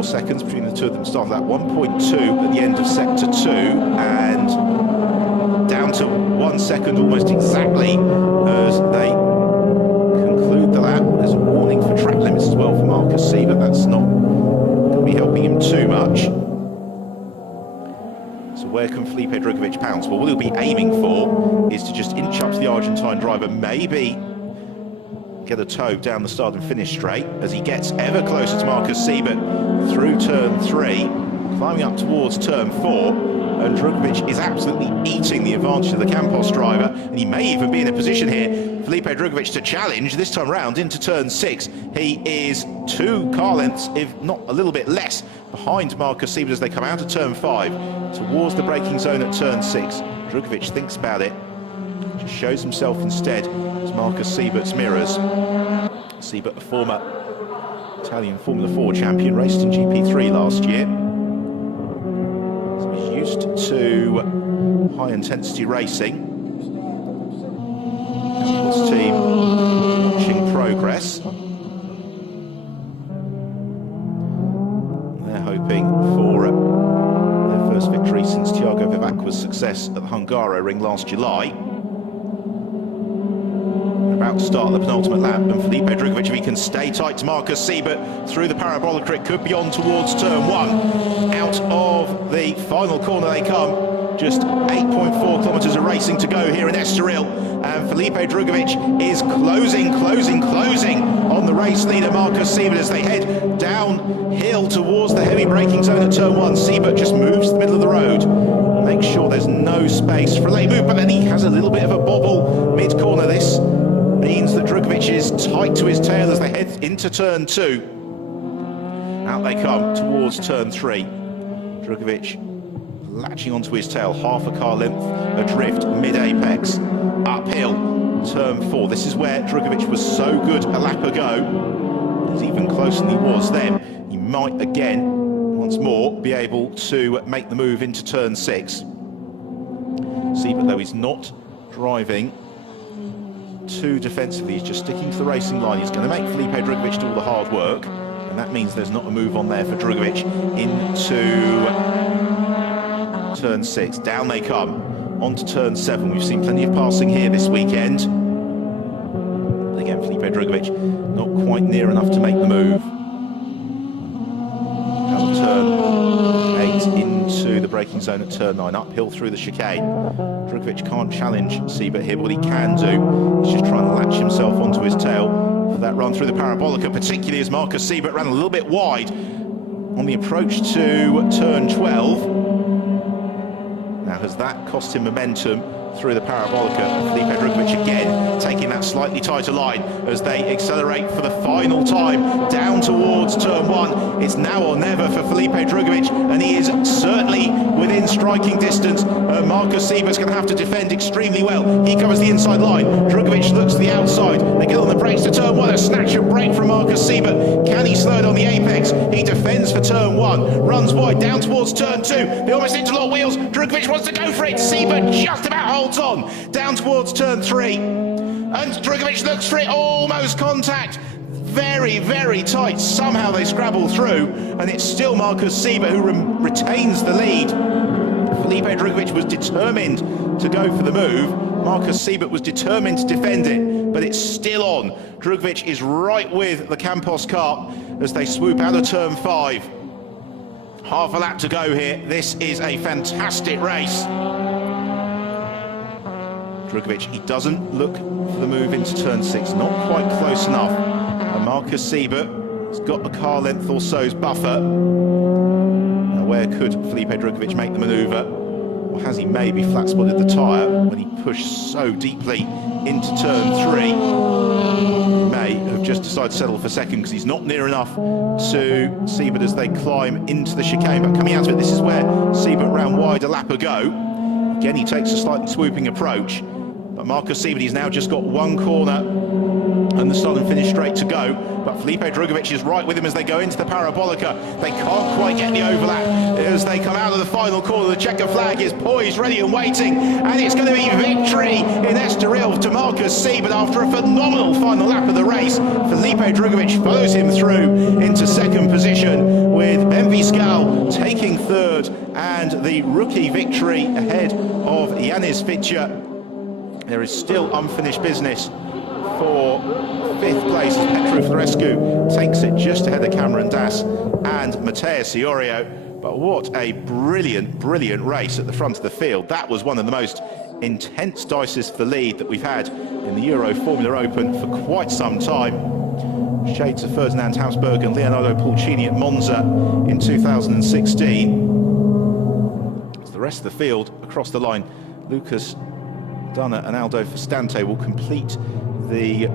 4 seconds between the two of them. Started at 1.2 at the end of sector 2 and down to 1 second almost exactly as they conclude the lap. There's a warning for track limits as well for Marcus Siebert. That's not going to be helping him too much. So where can Felipe Drugovich pounce? Well, what he'll be aiming for is to just inch up to the Argentine driver, maybe get a toe down the start and finish straight as he gets ever closer to Marcus Siebert through turn 3, climbing up towards turn 4. And Drugovich is absolutely eating the advantage of the Campos driver, and he may even be in a position here, Felipe Drugovich, to challenge this time round into turn 6. He is 2 car lengths, if not a little bit less, behind Marcus Siebert as they come out of turn 5 towards the braking zone at turn 6. Drugovich thinks about it, just shows himself instead as Marcus Siebert's mirrors. Siebert, a former Italian Formula 4 champion, raced in GP3 last year. Used to high-intensity racing. Campos team watching progress. They're hoping for their first victory since Tiago Vivacqua's success at the Hungaroring last July. About to start the penultimate lap, and Felipe Drugovich, if he can stay tight to Marcus Siebert through the parabolic, it could be on towards turn 1. Out of the final corner they come. Just 8.4 kilometres of racing to go here in Estoril, and Felipe Drugovich is closing on the race leader Marcus Siebert as they head downhill towards the heavy braking zone at turn 1. Siebert just moves to the middle of the road, makes sure there's no space for a late move, but then he has a little bit of a bobble mid-corner. This means that Drugovich is tight to his tail as they head into turn 2. Out they come towards turn 3. Drugovich latching onto his tail, half a car length adrift mid-apex, uphill, turn 4. This is where Drugovich was so good a lap ago. He's even closer than he was then. He might again, once more, be able to make the move into turn 6. Siebert, though, he's not driving too defensively, he's just sticking to the racing line. He's going to make Felipe Drugovich do all the hard work, and that means there's not a move on there for Drugovich into turn 6. Down they come onto turn 7. We've seen plenty of passing here this weekend. But again, Felipe Drugovich not quite near enough to make the move. Out of turn 8 into the braking zone at turn 9, uphill through the chicane. Drugovich can't challenge Siebert here, but what he can do is just try and latch himself onto his tail for that run through the parabolica, particularly as Marcus Siebert ran a little bit wide on the approach to turn 12. Now, has that cost him momentum through the parabolica? Felipe Drugovich again taking that slightly tighter line as they accelerate for the final time down towards turn 1. It's now or never for Felipe Drugovich, and he is certainly within striking distance. Marcus Siebert's going to have to defend extremely well. He covers the inside line. Drugovich looks to the outside. They get on the brakes to turn 1. A snatch of brake from Marcus Siebert. Can he slow it on the apex? He defends for turn 1. Runs wide down towards turn 2. They almost interlock wheels. Drugovich wants to go for it. Siebert just about holds on. Down towards turn 3. And Drugovich looks for it. Almost contact. Very, very tight. Somehow they scrabble through, and it's still Marcus Siebert who retains the lead. Felipe Drugovich was determined to go for the move. Marcus Siebert was determined to defend it, but it's still on. Drugovich is right with the Campos car as they swoop out of turn 5. Half a lap to go here. This is a fantastic race. Drugovich, he doesn't look for the move into turn 6, not quite close enough. And Marcus Siebert has got a car length or so's buffer. Now, where could Felipe Drugovich make the manoeuvre? Or has he maybe flat-spotted the tyre when he pushed so deeply into turn 3? He may have just decided to settle for second because he's not near enough to Siebert as they climb into the chicane. But coming out of it, this is where Siebert ran wide a lap ago. Again, he takes a slightly swooping approach. But Marcus Siebert, he's now just got one corner and the start and finish straight to go. But Felipe Drugovich is right with him as they go into the parabolica. They can't quite get the overlap as they come out of the final corner. The checker flag is poised, ready and waiting, and it's going to be victory in Estoril to Marcus Siebert after a phenomenal final lap of the race. Felipe Drugovich follows him through into second position with streaking third, and the rookie victory ahead of Yanis Fitcher. There is still unfinished business for fifth place as Petru Florescu takes it just ahead of Cameron Das and Mateus Iorio. But what a brilliant, brilliant race at the front of the field. That was one of the most intense dices for lead that we've had in the EuroFormula Open for quite some time. Shades of Ferdinand Habsburg and Leonardo Pulcini at Monza in 2016. As the rest of the field across the line, Lucas Dunner and Aldo Festante will complete the